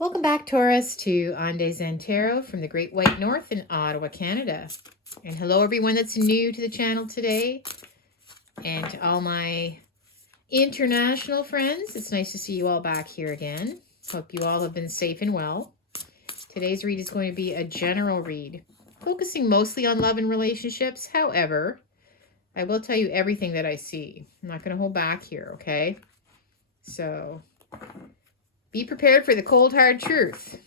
Welcome back, Taurus, to Ande Zen Tarot from the Great White North in Ottawa, Canada. And hello, everyone that's new to the channel today. And to all my international friends, it's nice to see you all back here again. Hope you all have been safe and well. Today's read is going to be a general read, focusing mostly on love and relationships. However, I will tell you everything that I see. I'm not going to hold back here, okay? So be prepared for the cold, hard truth.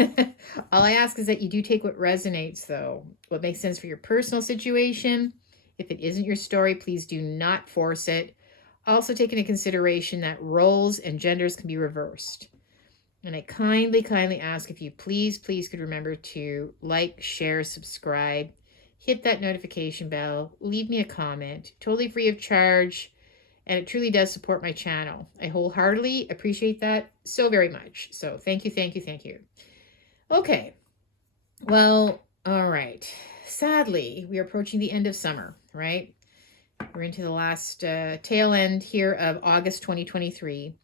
All I ask is that you do take what resonates, though. What makes sense for your personal situation. If it isn't your story, please do not force it. Also take into consideration that roles and genders can be reversed. And I kindly ask if you please could remember to like, share, subscribe, hit that notification bell, leave me a comment, totally free of charge. And it truly does support my channel. I wholeheartedly appreciate that so very much. So thank you. Okay. Well, all right. Sadly, we are approaching the end of summer, right? We're into the last tail end here of August 2023.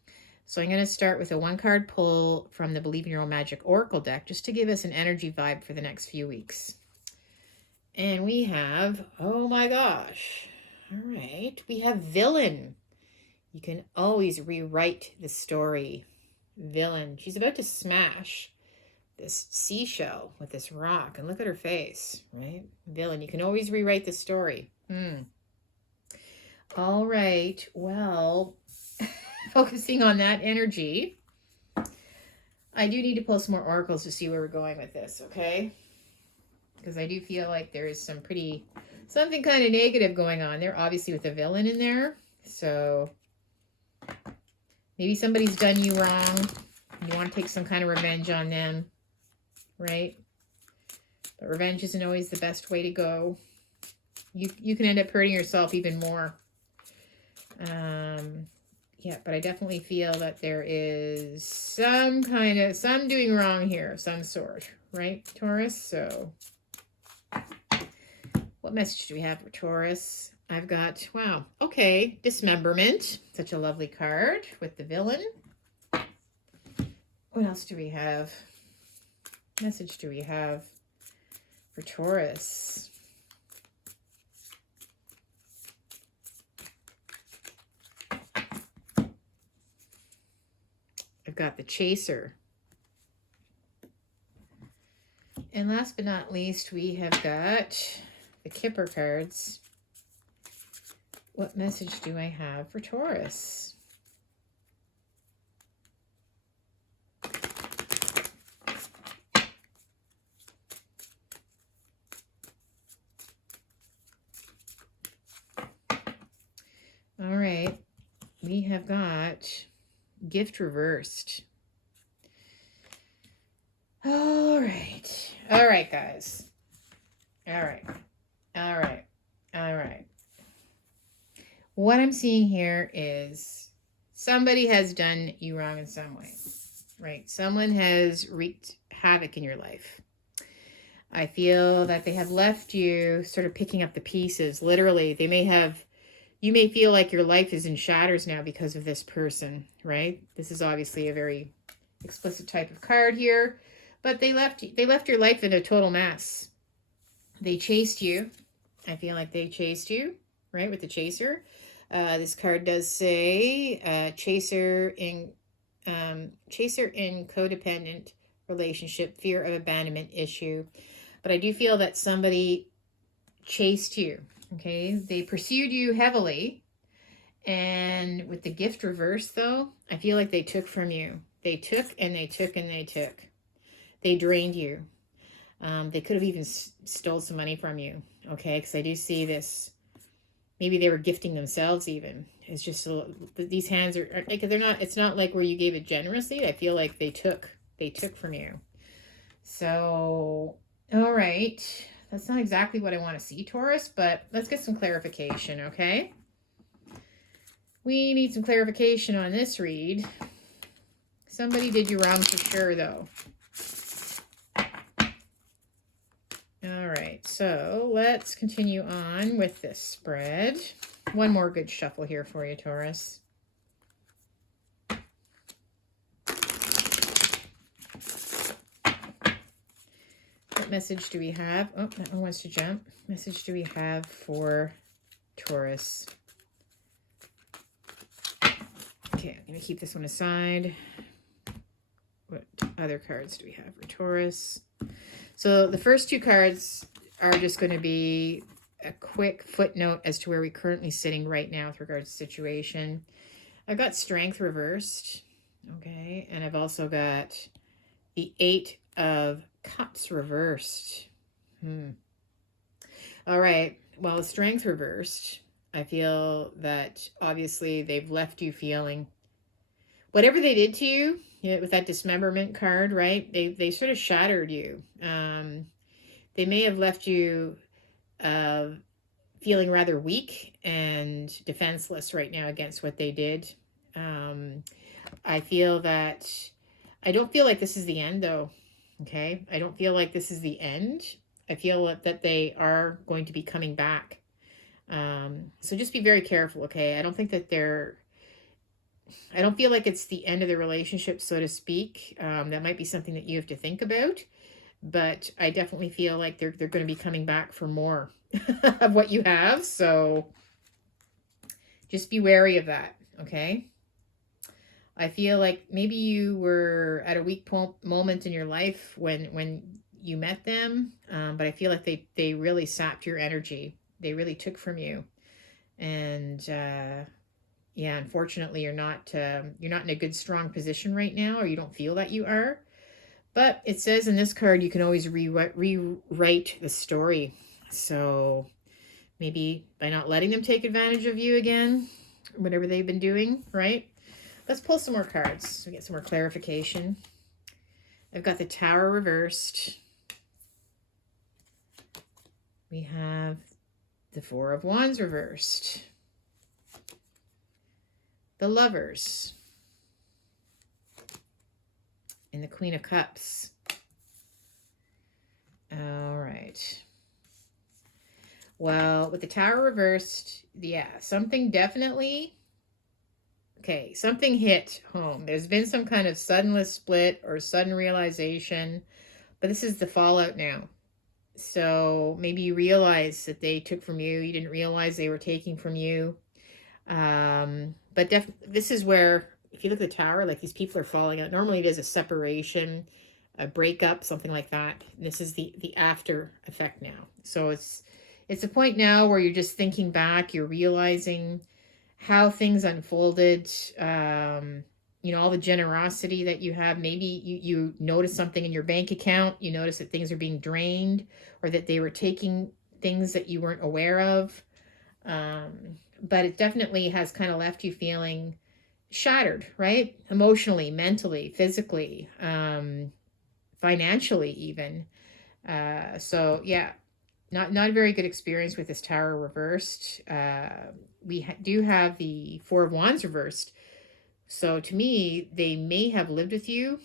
So I'm going to start with a one-card pull from the Believe in Your Own Magic Oracle deck just to give us an energy vibe for the next few weeks. And we have, oh my gosh. All right, we have villain. You can always rewrite the story. Villain. She's about to smash this seashell with this rock. And look at her face, right? Villain. You can always rewrite the story. All right. Well, focusing on that energy, I do need to pull some more oracles to see where we're going with this, okay? Because I do feel like there is something kind of negative going on there, obviously with a villain in there. So maybe somebody's done you wrong. You want to take some kind of revenge on them, right? But revenge isn't always the best way to go. You can end up hurting yourself even more. Yeah, but I definitely feel that there is some doing wrong here of some sort, right, Taurus? So what message do we have for Taurus? I've got, wow, okay, dismemberment. Such a lovely card with the villain. What else do we have? Message do we have for Taurus? I've got the chaser. And last but not least, we have got the Kipper cards. What message do I have for Taurus? All right, we have got gift reversed. All right, guys. All right. What I'm seeing here is somebody has done you wrong in some way, right? Someone has wreaked havoc in your life. I feel that they have left you sort of picking up the pieces. Literally, you may feel like your life is in shatters now because of this person, right? This is obviously a very explicit type of card here, but they left your life in a total mess. They chased you. I feel like they chased you, right, with the chaser. This card does say chaser in codependent relationship, fear of abandonment issue. But I do feel that somebody chased you, okay? They pursued you heavily. And with the gift reverse, though, I feel like they took from you. They took and they took and they took. They drained you. They could have even stole some money from you, okay? Because I do see this. Maybe they were gifting themselves even. It's just these hands are like it's not like where you gave it generously. I feel like they took from you. So, all right. That's not exactly what I want to see, Taurus, but let's get some clarification, okay? We need some clarification on this read. Somebody did you wrong for sure, though. All right, so let's continue on with this spread. One more good shuffle here for you, Taurus. message do we have? Oh, that one wants to jump. Message do we have for Taurus? Okay, I'm going to keep this one aside. What other cards do we have for Taurus? So the first two cards are just going to be a quick footnote as to where we're currently sitting right now with regards to situation. I've got Strength reversed. Okay, and I've also got the 8 of Cups reversed. All right, well, the Strength reversed. I feel that obviously they've left you feeling whatever they did to you, with that dismemberment card, right? They sort of shattered you. They may have left you feeling rather weak and defenseless right now against what they did. I feel that I don't feel like this is the end, though. Okay, I don't feel like this is the end. I feel that they are going to be coming back. So just be very careful, okay? I don't think that I don't feel like it's the end of the relationship, so to speak. That might be something that you have to think about. But I definitely feel like they're going to be coming back for more of what you have. So just be wary of that, okay? I feel like maybe you were at a weak moment in your life when you met them. But I feel like they really sapped your energy. They really took from you. And yeah, unfortunately, you're not in a good, strong position right now, or you don't feel that you are. But it says in this card, you can always rewrite the story. So maybe by not letting them take advantage of you again, whatever they've been doing, right? Let's pull some more cards so we get some more clarification. I've got the Tower reversed. We have the Four of Wands reversed. The Lovers. And the Queen of Cups. All right. Well, with the Tower reversed, yeah, something definitely, okay, something hit home. There's been some kind of sudden split or sudden realization, but this is the fallout now. So maybe you realize that they took from you. You didn't realize they were taking from you. But this is where, if you look at the Tower, like these people are falling out. Normally it is a separation, a breakup, something like that. This is the after effect now. So it's a point now where you're just thinking back, you're realizing how things unfolded, all the generosity that you have. Maybe you notice something in your bank account, you notice that things are being drained, or that they were taking things that you weren't aware of. But it definitely has kind of left you feeling shattered, right? Emotionally, mentally, physically, financially even. So yeah, not a very good experience with this Tower reversed. We do have the Four of Wands reversed. So to me, they may have lived with you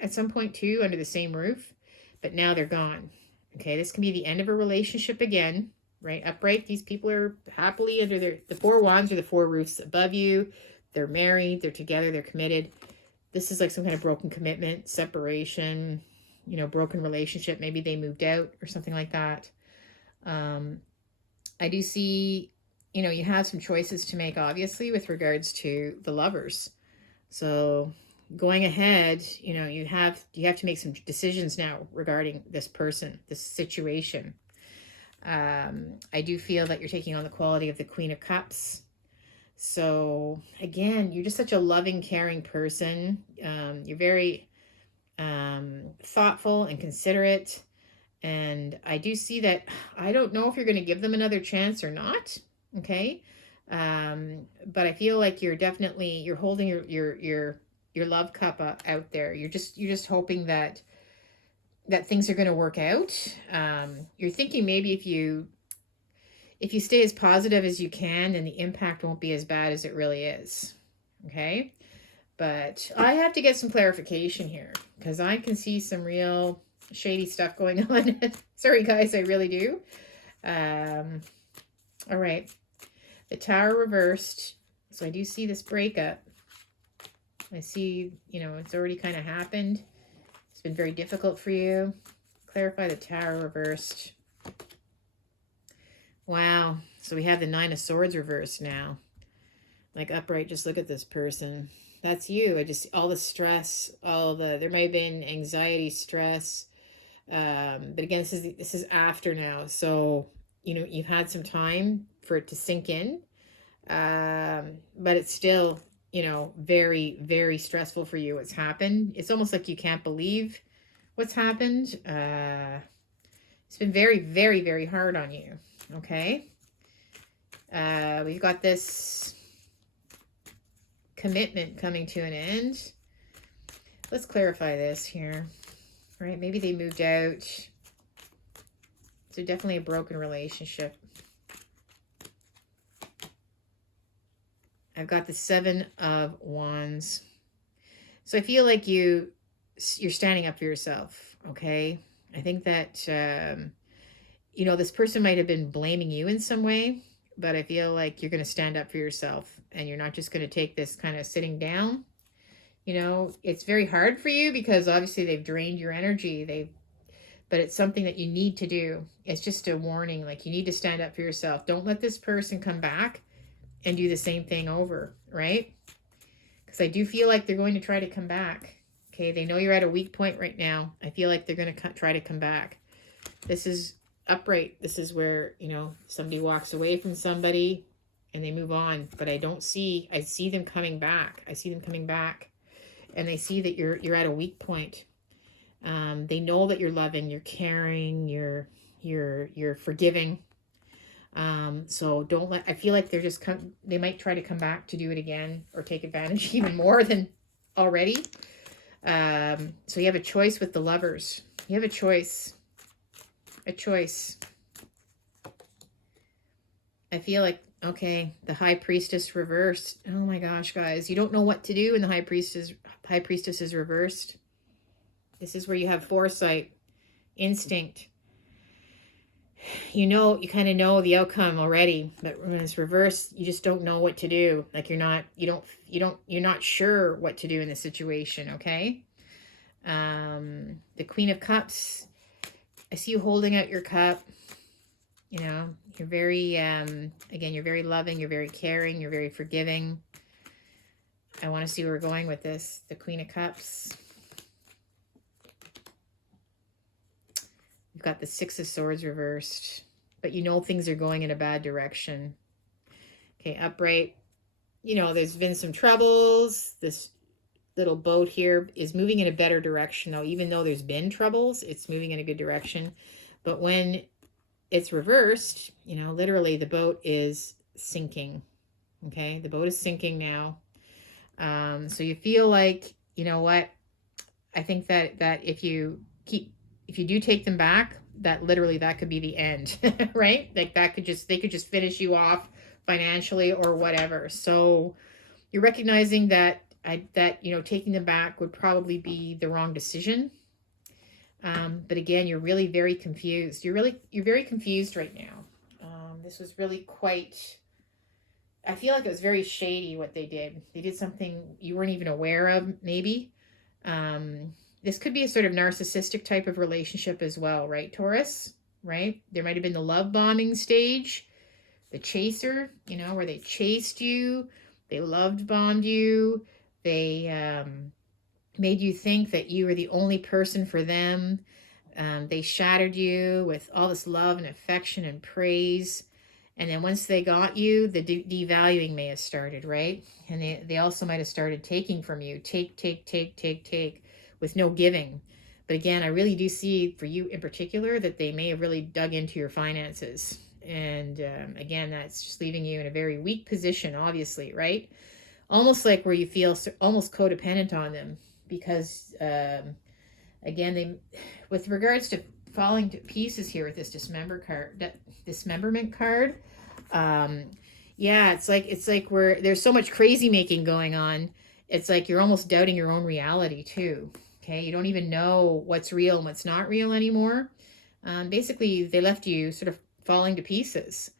at some point too, under the same roof, but now they're gone. Okay, this can be the end of a relationship again, right? Upright, these people are happily under the Four Wands or the four roofs above you. They're married, they're together, they're committed. This is like some kind of broken commitment, separation, broken relationship. Maybe they moved out or something like that. I do see, you have some choices to make, obviously, with regards to the Lovers. So going ahead, you have to make some decisions now regarding this person, this situation. I do feel that you're taking on the quality of the Queen of Cups. So again, you're just such a loving, caring person. You're very thoughtful and considerate. And I do see that, I don't know if you're going to give them another chance or not. Okay. But I feel like you're holding your love cup out there. You're just hoping that things are going to work out. You're thinking maybe if you stay as positive as you can, then the impact won't be as bad as it really is. Okay. But I have to get some clarification here, because I can see some real shady stuff going on. Sorry, guys, I really do. All right. The Tower reversed. So I do see this breakup. I see, it's already kind of happened. It's been very difficult for you. Clarify the Tower reversed. Wow. So we have the Nine of Swords reversed now. Like upright, just look at this person. That's you. I just, all the stress, there may have been anxiety, stress. But again, this is after now. So, you know, you've had some time for it to sink in. But it's still, you know, very, very stressful for you what's happened. It's almost like you can't believe what's happened. It's been very, very, very hard on you. Okay. We've got this commitment coming to an end. Let's clarify this here. Right? Maybe they moved out. So definitely a broken relationship. I've got the Seven of Wands. So I feel like you're standing up for yourself, okay? I think that, you know, this person might have been blaming you in some way, but I feel like you're going to stand up for yourself and you're not just going to take this kind of sitting down. You know, it's very hard for you because obviously they've drained your energy. But it's something that you need to do. It's just a warning, like you need to stand up for yourself. Don't let this person come back and do the same thing over, right? Because I do feel like they're going to try to come back. Okay, they know you're at a weak point right now. I feel like they're going to try to come back. This is upright. This is where, you know, somebody walks away from somebody and they move on. But I see them coming back. I see them coming back. And they see that you're at a weak point. They know that you're loving, you're caring, you're forgiving. So don't let, I feel like they might try to come back to do it again or take advantage even more than already. So you have a choice with the Lovers. You have a choice. A choice. I feel like, okay, the High Priestess reversed. Oh my gosh, guys. You don't know what to do when the High Priestess is reversed. This is where you have foresight, instinct. You know, you kind of know the outcome already, but when it's reversed, you just don't know what to do. Like you're not sure what to do in the situation, okay? The Queen of Cups, I see you holding out your cup. You know, you're very, again, you're very loving, you're very caring, you're very forgiving. I want to see where we're going with this. The Queen of Cups. You've got the Six of Swords reversed, but you know things are going in a bad direction. Okay, upright. You know, there's been some troubles. This little boat here is moving in a better direction, though. Even though there's been troubles, it's moving in a good direction. But when it's reversed, you know, literally the boat is sinking. Okay, the boat is sinking now. So you feel like, you know what? I think that if you do take them back, that literally that could be the end, right? Like they could just finish you off financially or whatever. So you're recognizing that you know, taking them back would probably be the wrong decision. But again, you're really very confused. You're very confused right now. This was really quite, I feel like it was very shady what they did. They did something you weren't even aware of, maybe. This could be a sort of narcissistic type of relationship as well, right, Taurus? Right? There might have been the love bombing stage, the chaser, you know, where they chased you, they loved bombed you, they made you think that you were the only person for them. They shattered you with all this love and affection and praise. And then once they got you, the devaluing may have started, right? And they also might have started taking from you. Take, with no giving. But again, I really do see for you in particular that they may have really dug into your finances. And again, that's just leaving you in a very weak position, obviously, right? Almost like where you feel almost codependent on them. Because, again, with regards to falling to pieces here with this dismemberment card, yeah, it's like where there's so much crazy making going on. It's like you're almost doubting your own reality too. Okay, you don't even know what's real and what's not real anymore. Basically, they left you sort of falling to pieces.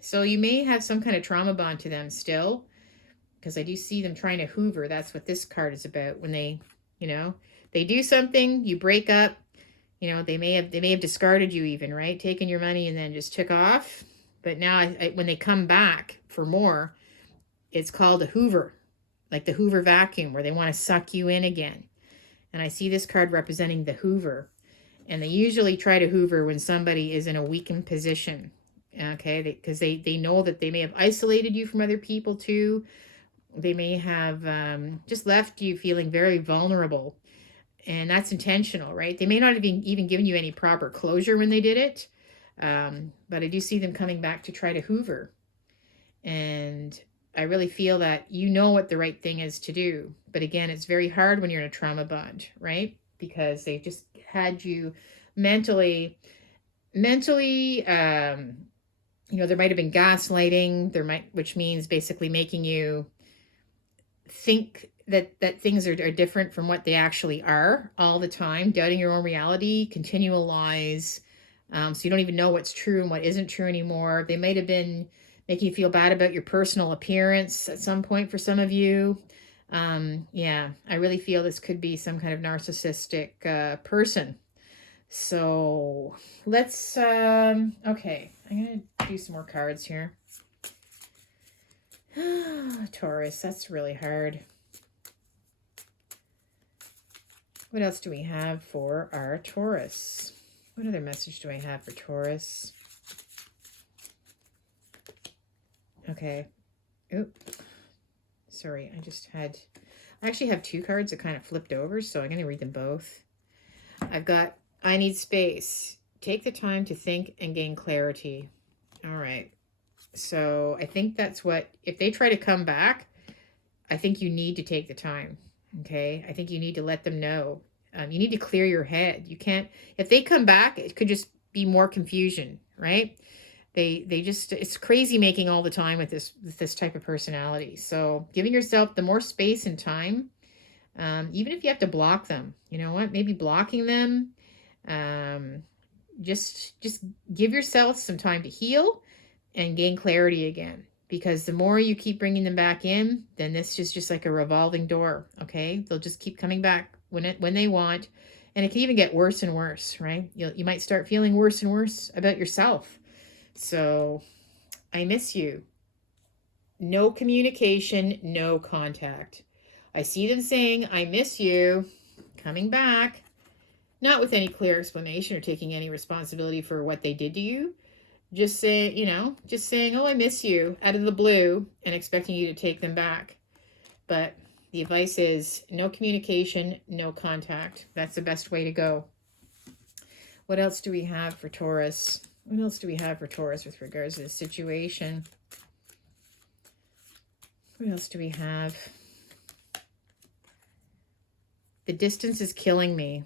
So you may have some kind of trauma bond to them still, because I do see them trying to hoover. That's what this card is about. When they, you know. They do something, you break up, you know, they may have discarded you even, right? Taken your money and then just took off. But now when they come back for more, it's called a Hoover, like the Hoover vacuum, where they want to suck you in again. And I see this card representing the Hoover. And they usually try to Hoover when somebody is in a weakened position. Okay, because they know that they may have isolated you from other people too. They may have just left you feeling very vulnerable. And that's intentional, right? They may not have even given you any proper closure when they did it. But I do see them coming back to try to Hoover. And I really feel that you know what the right thing is to do. But again, it's very hard when you're in a trauma bond, right? Because they've just had you mentally, you know, there might have been gaslighting, which means basically making you think that things are different from what they actually are all the time, doubting your own reality, continual lies. So you don't even know what's true and what isn't true anymore. They might have been making you feel bad about your personal appearance at some point for some of you. Yeah, I really feel this could be some kind of narcissistic person. So let's, okay, I'm going to do some more cards here. Taurus, that's really hard. What else do we have for our Taurus? What other message do I have for Taurus? Okay. Oop. Sorry, I actually have two cards that kind of flipped over, so I'm going to read them both. I've got, I need space. Take the time to think and gain clarity. All right. So I think that's what, if they try to come back, I think you need to take the time. Okay. I think you need to let them know. You need to clear your head. You can't, if they come back, it could just be more confusion, right? They just, it's crazy making all the time with this type of personality. So giving yourself the more space and time, even if you have to block them, you know what, maybe blocking them, just give yourself some time to heal and gain clarity again, because the more you keep bringing them back in, then this is just like a revolving door. Okay. They'll just keep coming back when they want, and it can even get worse and worse, right? You might start feeling worse and worse about yourself. So I miss you. No communication, no contact. I see them saying, I miss you, coming back, not with any clear explanation or taking any responsibility for what they did to you. Just say, you know, just saying, oh, I miss you out of the blue and expecting you to take them back. But the advice is no communication, no contact. That's the best way to go. What else do we have for Taurus? What else do we have for Taurus with regards to this situation? What else do we have? The distance is killing me.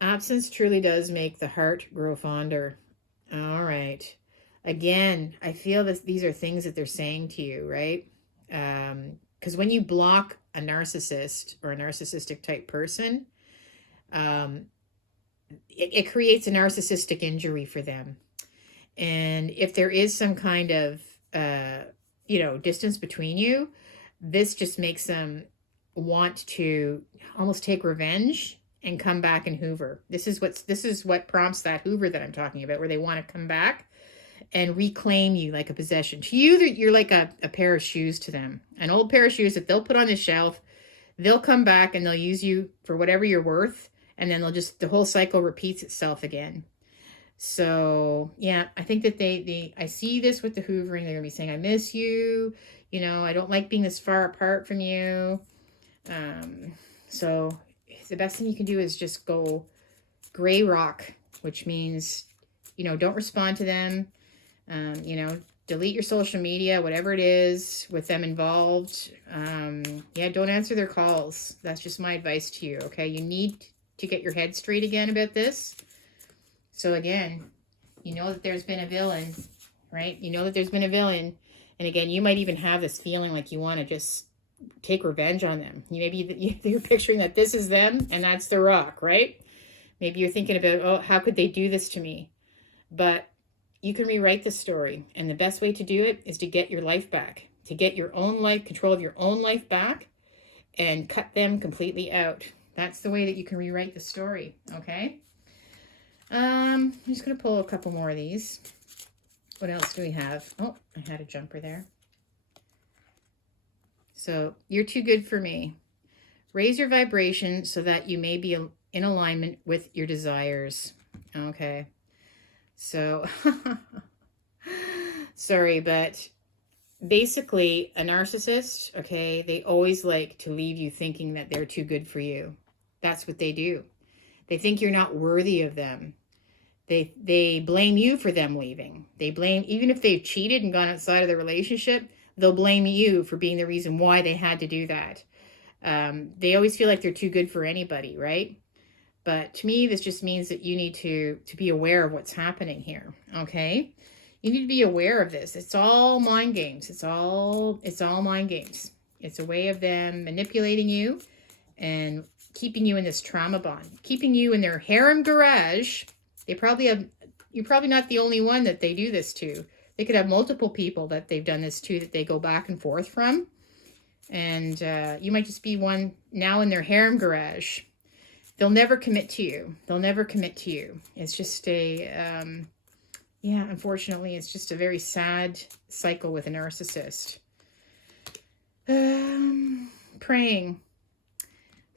Absence truly does make the heart grow fonder. All right. Again, I feel that these are things that they're saying to you, right? Because when you block a narcissist or a narcissistic type person, it creates a narcissistic injury for them. And if there is some kind of, you know, distance between you, this just makes them want to almost take revenge and come back and Hoover. This is what prompts that Hoover that I'm talking about, where they want to come back and reclaim you like a possession. To you, you're like a pair of shoes to them. An old pair of shoes that they'll put on the shelf. They'll come back and they'll use you for whatever you're worth. And then the whole cycle repeats itself again. So yeah, I think that I see this with the Hoovering. They're gonna be saying, I miss you. You know, I don't like being this far apart from you. So the best thing you can do is just go gray rock, which means, you know, don't respond to them. You know, delete your social media, whatever it is with them involved. Yeah, don't answer their calls. That's just my advice to you. Okay. You need to get your head straight again about this. So again, you know that there's been a villain, right? You know that there's been a villain. And again, you might even have this feeling like you want to just take revenge on them. Maybe you're picturing that this is them and that's the rock, right? Maybe you're thinking about, oh, how could they do this to me? But you can rewrite the story. And the best way to do it is to get your life back, to get your own life, control of your own life back, and cut them completely out. That's the way that you can rewrite the story, okay? I'm just going to pull a couple more of these. What else do we have? Oh, I had a jumper there. So, you're too good for me. Raise your vibration so that you may be in alignment with your desires. Okay. So, sorry, but basically a narcissist, okay, they always like to leave you thinking that they're too good for you. That's what they do. They think you're not worthy of them. They blame you for them leaving. They blame, even if they've cheated and gone outside of the relationship, they'll blame you for being the reason why they had to do that. They always feel like they're too good for anybody, right? But to me, this just means that you need to be aware of what's happening here, okay? You need to be aware of this. It's all mind games. It's all mind games. It's a way of them manipulating you and keeping you in this trauma bond, keeping you in their harem garage. They probably have, you're probably not the only one that they do this to. They could have multiple people that they've done this to that they go back and forth from. And you might just be one now in their harem garage. They'll never commit to you. They'll never commit to you. It's just a, yeah, unfortunately, it's just a very sad cycle with a narcissist. Praying.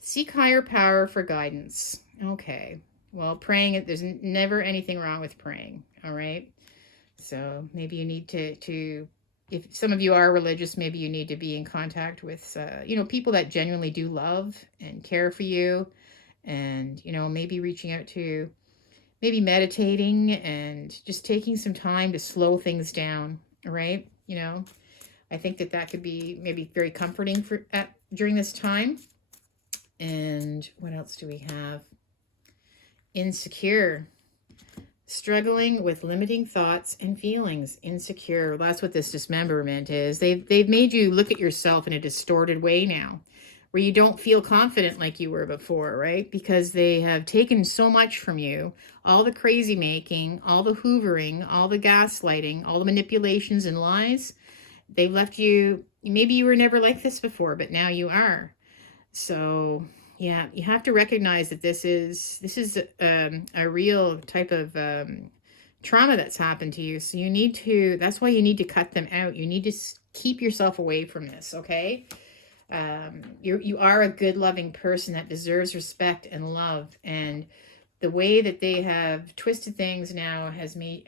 Seek higher power for guidance. Okay. Well, praying, there's never anything wrong with praying, all right? So maybe you need to if some of you are religious, maybe you need to be in contact with, you know, people that genuinely do love and care for you. And, you know, maybe reaching out to, maybe meditating and just taking some time to slow things down, right? You know, I think that could be maybe very comforting during this time. And what else do we have? Insecure. Struggling with limiting thoughts and feelings. Insecure. That's what this dismemberment is. They've made you look at yourself in a distorted way now, where you don't feel confident like you were before, right? Because they have taken so much from you. All the crazy making, all the hoovering, all the gaslighting, all the manipulations and lies. They've left you, maybe you were never like this before, but now you are. So yeah, you have to recognize that this is a real type of trauma that's happened to you. So you need to, that's why you need to cut them out. You need to keep yourself away from this, okay? You are a good, loving person that deserves respect and love. And the way that they have twisted things now has made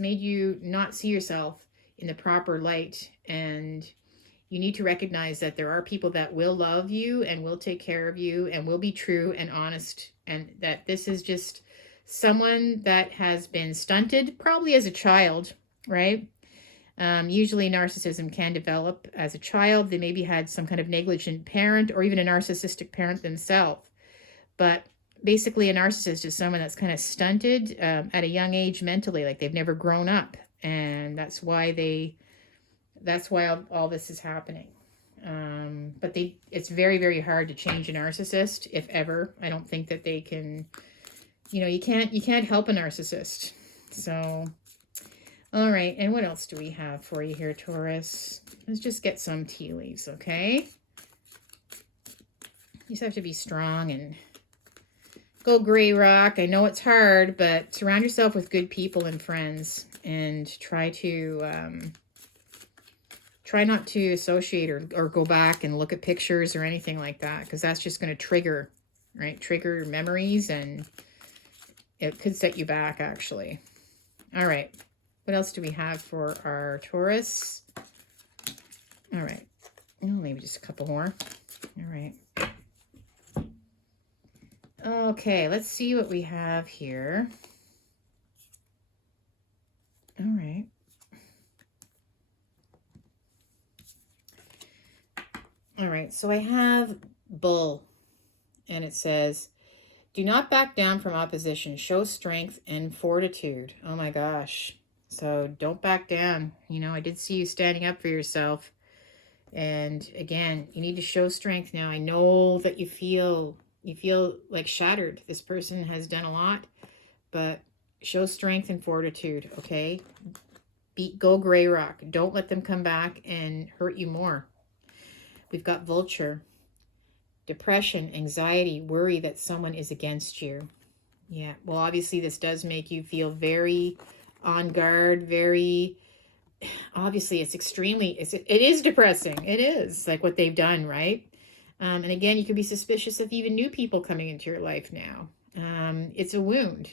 you not see yourself in the proper light. And you need to recognize that there are people that will love you and will take care of you and will be true and honest. And that this is just someone that has been stunted, probably as a child, right? Usually narcissism can develop as a child. They maybe had some kind of negligent parent or even a narcissistic parent themselves. But basically a narcissist is someone that's kind of stunted at a young age mentally, like they've never grown up. And that's why all this is happening. But it's very, very hard to change a narcissist, if ever. I don't think that they can, you know, you can't help a narcissist. So, all right. And what else do we have for you here, Taurus? Let's just get some tea leaves, okay? You just have to be strong and go gray rock. I know it's hard, but surround yourself with good people and friends and try not to associate or go back and look at pictures or anything like that, because that's just going to trigger memories, and it could set you back, actually. All right. What else do we have for our Taurus? All right. Oh, maybe just a couple more. All right. Okay, let's see what we have here. All right. All right, so I have Bull, and it says, do not back down from opposition. Show strength and fortitude. Oh my gosh. So don't back down. You know, I did see you standing up for yourself. And again, you need to show strength now. I know that you feel like shattered. This person has done a lot, but show strength and fortitude, okay? Go gray rock. Don't let them come back and hurt you more. We've got Vulture. depression, anxiety, worry that someone is against you. Yeah, well, obviously this does make you feel very on guard, very, obviously it's extremely, it is depressing. It is, like what they've done, right? And again, you could be suspicious of even new people coming into your life now. It's a wound.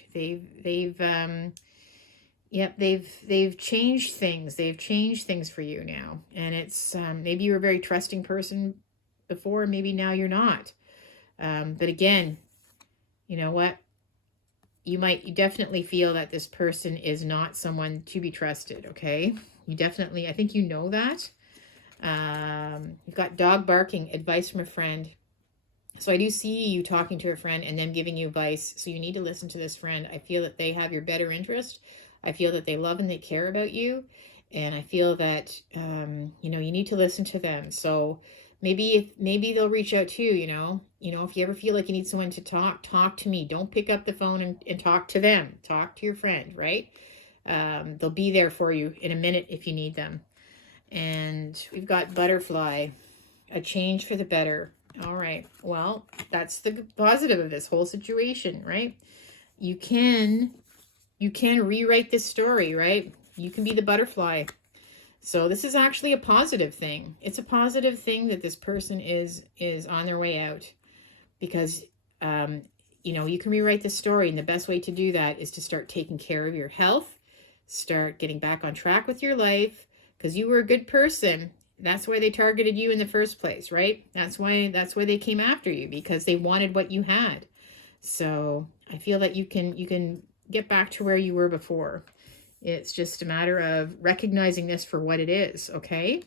Yep, they've changed things. They've changed things for you now. And it's, maybe you were a very trusting person before, maybe now you're not. But again, you know what? You definitely feel that this person is not someone to be trusted, okay? You definitely, I think you know that. You've got dog barking, advice from a friend. So I do see you talking to a friend and them giving you advice. So you need to listen to this friend. I feel that they have your better interest. I feel that they love and they care about you. And I feel that, you know, you need to listen to them. So maybe they'll reach out to you, you know, if you ever feel like you need someone to talk to me. Don't pick up the phone and talk to them. Talk to your friend, right? They'll be there for you in a minute if you need them. And we've got butterfly, a change for the better. All right. Well, that's the positive of this whole situation, right? You can rewrite this story, right? You can be the butterfly. So this is actually a positive thing. It's a positive thing that this person is on their way out, because you know, you can rewrite the story, and the best way to do that is to start taking care of your health, start getting back on track with your life, because you were a good person. That's why they targeted you in the first place, right? That's why they came after you, because they wanted what you had. So I feel that you can get back to where you were before. It's just a matter of recognizing this for what it is, okay?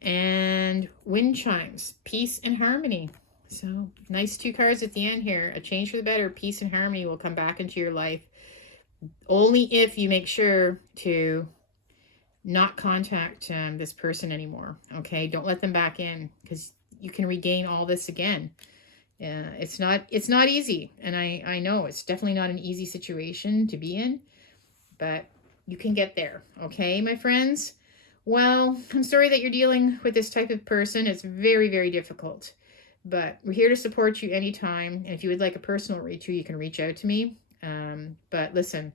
And wind chimes, peace and harmony. So nice 2 cards at the end here. A change for the better, peace and harmony will come back into your life. Only if you make sure to not contact this person anymore, okay? Don't let them back in, because you can regain all this again. It's not easy, and I know it's definitely not an easy situation to be in, but you can get there, okay, my friends? Well, I'm sorry that you're dealing with this type of person. It's very, very difficult, but we're here to support you anytime. And if you would like a personal read, you can reach out to me. But listen,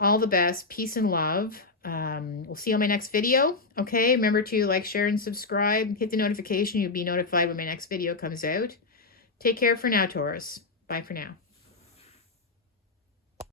all the best, peace and love. We'll see you on my next video. Okay, remember to like, share, and subscribe. Hit the notification. You'll be notified when my next video comes out. Take care for now, Taurus. Bye for now.